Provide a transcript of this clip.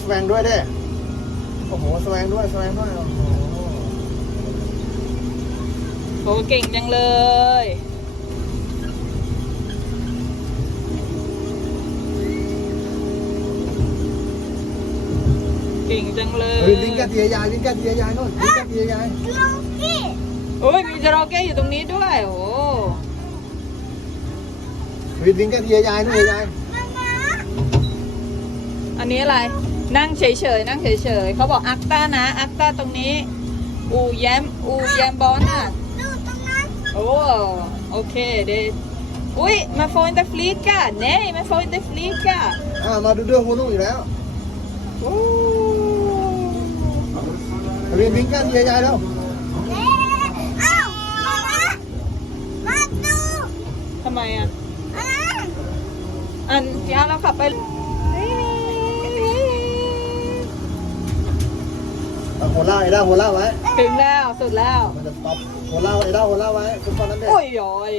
สแวงด้วยเด้โอ้โหสแวงด้วยสแวงด้วยโอ้โหโอ้เก่งจังเลย เก่งจังเลยเฮ้ยลิงกัดเทียยายลิงกัดเทียยายนู่นลิงกัดเทียยายโอ้ยมีจระเข้อยู่ตรงนี้ด้วย โอ้เฮ้ยลิงกัดเทียยายนู่นยายอันนี้อะไร นั่งเฉยๆนั่งเฉยๆเขาบอกอักต้านะ อักต้าตรงนี้ อูแยมอูแยมบอลน่ะโอ้โอเคเดยวอุ้ยมาโฟนเดฟลิกะเน่มาโฟนเดฟลิกะอ่ามาดูด้วยฮูนุ่อีกแล้วโอ้เฮ้ยลิงกัดเทียยายแล้วทำไมอะอันที่เอาเราขับไป เอาหัวล่าไอ้ด้าหัวล่าไว้ ถึงแล้วสุดแล้ว มันจะตบหัวล่าไอ้ด้าหัวล่าไว้คุณฟังนั้นเด้โอ้ยโอ้ย